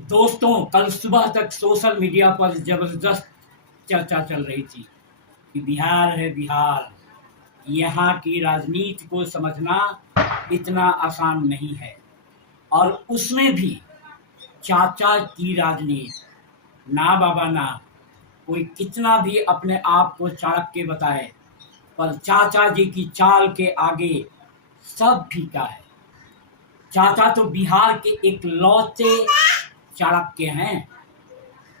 दोस्तों, कल सुबह तक सोशल मीडिया पर जबरदस्त चर्चा चल रही थी कि बिहार है बिहार, यहाँ की राजनीति को समझना इतना आसान नहीं है। और उसमें भी चाचा की राजनीति, ना बाबा ना, कोई कितना भी अपने आप को चाणक्य बताए, पर चाचा जी की चाल के आगे सब फीका है। चाचा तो बिहार के इकलौते चाणक्य हैं।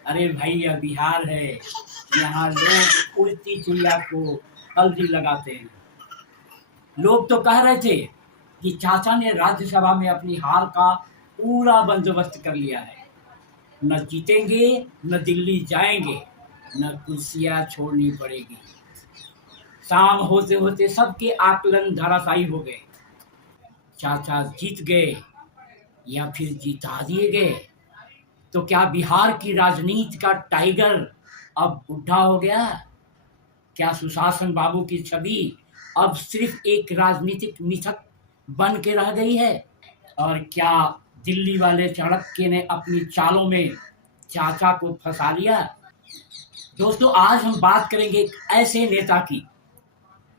अरे भाई, यह बिहार है, यहाँ लोग उड़ती चिड़िया को हल्दी लगाते हैं। लोग तो कह रहे थे कि चाचा ने राज्यसभा में अपनी हार का पूरा बंदोबस्त कर लिया है, न जीतेंगे न दिल्ली जाएंगे, न कुर्सियां छोड़नी पड़ेगी। शाम होते होते सबके आकलन धराशायी हो गए। चाचा जीत गए या फिर जिता दिए गए, तो क्या बिहार की राजनीति का टाइगर अब बुढ़ा हो गया? क्या सुशासन बाबू की छवि अब सिर्फ एक राजनीतिक मिथक बन के रह गई है? और क्या दिल्ली वाले चाणक्य ने अपनी चालों में चाचा को फंसा लिया? दोस्तों, आज हम बात करेंगे एक ऐसे नेता की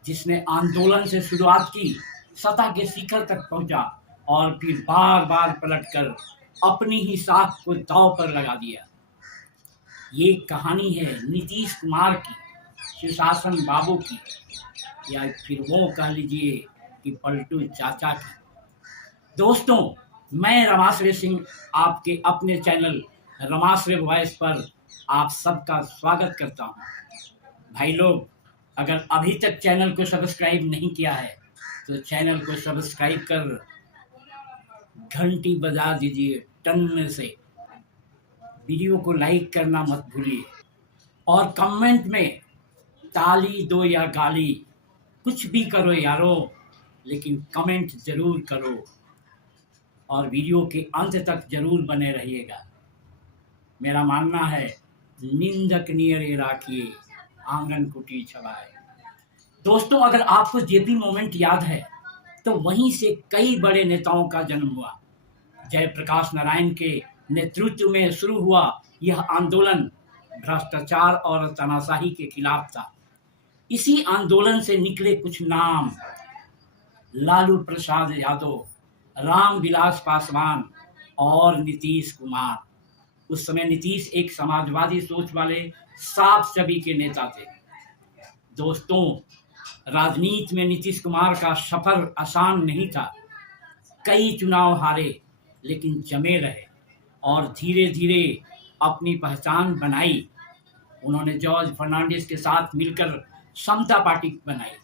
जिसने आंदोलन से शुरुआत की, सत्ता के शिखर तक पहुंचा और फिर बार बार पलटकर अपनी ही साख को दांव पर लगा दिया। ये कहानी है नीतीश कुमार की, सुशासन बाबू की, या फिर वो कह लीजिए कि पलटू चाचा की। दोस्तों, मैं रमाश्रय सिंह आपके अपने चैनल रमाश्रय वॉइस पर आप सबका स्वागत करता हूं। भाई लोग, अगर अभी तक चैनल को सब्सक्राइब नहीं किया है तो चैनल को सब्सक्राइब कर घंटी बजा दीजिए टन से। वीडियो को लाइक करना मत भूलिए और कमेंट में ताली दो या गाली, कुछ भी करो यारो, लेकिन कमेंट जरूर करो और वीडियो के अंत तक जरूर बने रहिएगा। मेरा मानना है, निंदक नियरे राखिए, आंगन कुटी छवाए। दोस्तों, अगर आपको जेपी मोमेंट याद है तो वहीं से कई बड़े नेताओं का जन्म हुआ। जयप्रकाश नारायण के नेतृत्व में शुरू हुआ यह आंदोलन भ्रष्टाचार और तानाशाही के खिलाफ था। इसी आंदोलन से निकले कुछ नाम: लालू प्रसाद यादव, रामविलास पासवान और नीतीश कुमार। उस समय नीतीश एक समाजवादी सोच वाले साफ छवि के नेता थे। दोस्तों, राजनीति में नीतीश कुमार का सफर आसान नहीं था। कई चुनाव हारे, लेकिन जमे रहे और धीरे धीरे अपनी पहचान बनाई। उन्होंने जॉर्ज फर्नांडिस के साथ मिलकर समता पार्टी बनाई।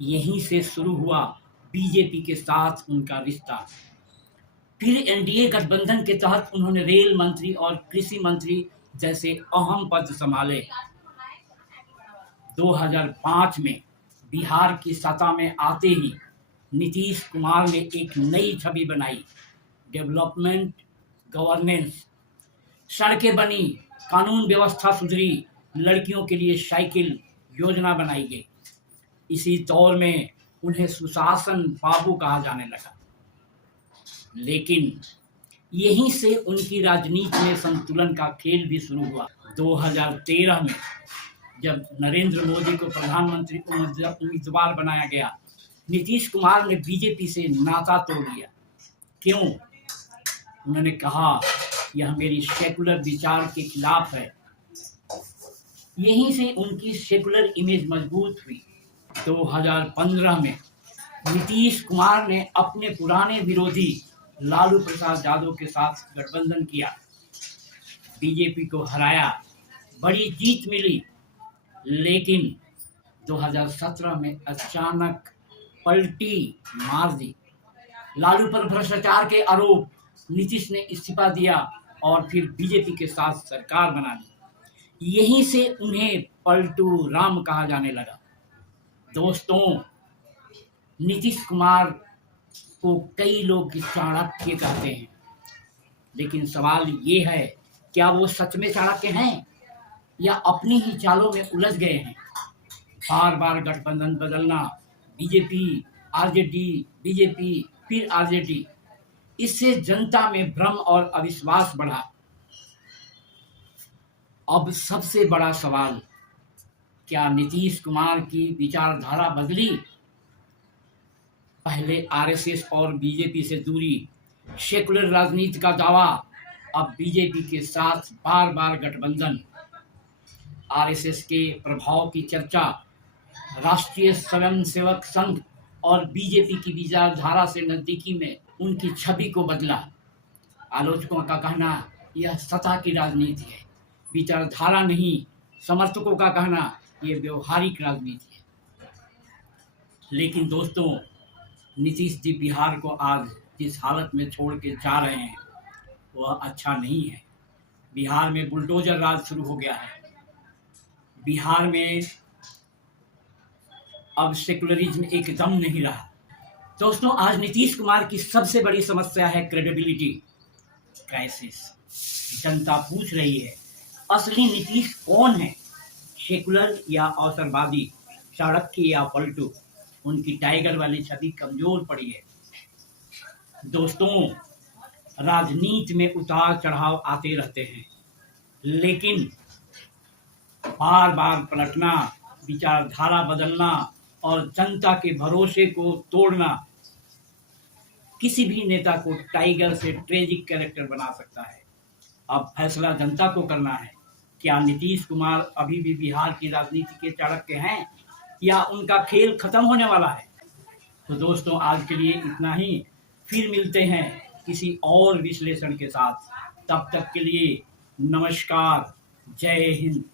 यहीं से शुरू हुआ बीजेपी के साथ उनका रिश्ता। फिर एनडीए गठबंधन के तहत उन्होंने रेल मंत्री और कृषि मंत्री जैसे अहम पद संभाले। 2005 में बिहार की सत्ता में आते ही नीतीश कुमार ने एक नई छवि बनाई: डेवलपमेंट, गवर्नेंस। सड़कें बनी, कानून व्यवस्था सुधरी, लड़कियों के लिए साइकिल योजना बनाई गई। इसी दौर में उन्हें सुशासन बाबू कहा जाने लगा। लेकिन यहीं से उनकी राजनीति में संतुलन का खेल भी शुरू हुआ। 2013 में जब नरेंद्र मोदी को प्रधानमंत्री उम्मीदवार बनाया गया, नीतीश कुमार ने बीजेपी से नाता तोड़ लिया। क्यों? उन्होंने कहा, यह मेरी सेकुलर विचार के खिलाफ है। यहीं से उनकी सेकुलर इमेज मजबूत हुई। 2015 में नीतीश कुमार ने अपने पुराने विरोधी लालू प्रसाद यादव के साथ गठबंधन किया, बीजेपी को हराया, बड़ी जीत मिली। लेकिन 2017 में अचानक पलटी मार दी। लालू पर भ्रष्टाचार के आरोप, नीतीश ने इस्तीफा दिया और फिर बीजेपी के साथ सरकार बना ली। यहीं से उन्हें पलटू राम कहा जाने लगा। दोस्तों, नीतीश कुमार को कई लोग चाणक्य कहते हैं, लेकिन सवाल ये है, क्या वो सच में चाणक्य हैं या अपनी ही चालों में उलझ गए हैं? बार बार गठबंधन बदलना, बीजेपी, आरजेडी, बीजेपी, फिर आरजेडी, इससे जनता में भ्रम और अविश्वास बढ़ा। अब सबसे बड़ा सवाल, क्या नीतीश कुमार की विचारधारा बदली? पहले आरएसएस और बीजेपी से दूरी, सेकुलर राजनीति का दावा, अब बीजेपी के साथ बार बार गठबंधन, आरएसएस के प्रभाव की चर्चा, राष्ट्रीय स्वयंसेवक संघ और बीजेपी की विचारधारा से नजदीकी में उनकी छवि को बदला। आलोचकों का कहना यह सत्ता की राजनीति है, विचारधारा नहीं। समर्थकों का कहना यह व्यवहारिक राजनीति है। लेकिन दोस्तों, नीतीश जी बिहार को आज जिस हालत में छोड़ के जा रहे हैं वह अच्छा नहीं है। बिहार में बुलडोजर राज शुरू हो गया है। बिहार में अब सेकुलरिज्म एकदम नहीं रहा। दोस्तों, आज नीतीश कुमार की सबसे बड़ी समस्या है क्रेडिबिलिटी क्राइसिस। जनता पूछ रही है, असली नीतीश कौन है? सेकुलर या अवसरवादी, चाणक्य या पलटू? उनकी टाइगर वाली छवि कमजोर पड़ी है। दोस्तों, राजनीति में उतार चढ़ाव आते रहते हैं, लेकिन बार बार पलटना, विचारधारा बदलना और जनता के भरोसे को तोड़ना किसी भी नेता को टाइगर से ट्रेजिक कैरेक्टर बना सकता है। अब फैसला जनता को करना है, क्या नीतीश कुमार अभी भी बिहार की राजनीति के चाणक्य हैं या उनका खेल खत्म होने वाला है? तो दोस्तों, आज के लिए इतना ही। फिर मिलते हैं किसी और विश्लेषण के साथ। तब तक के लिए नमस्कार, जय हिंद।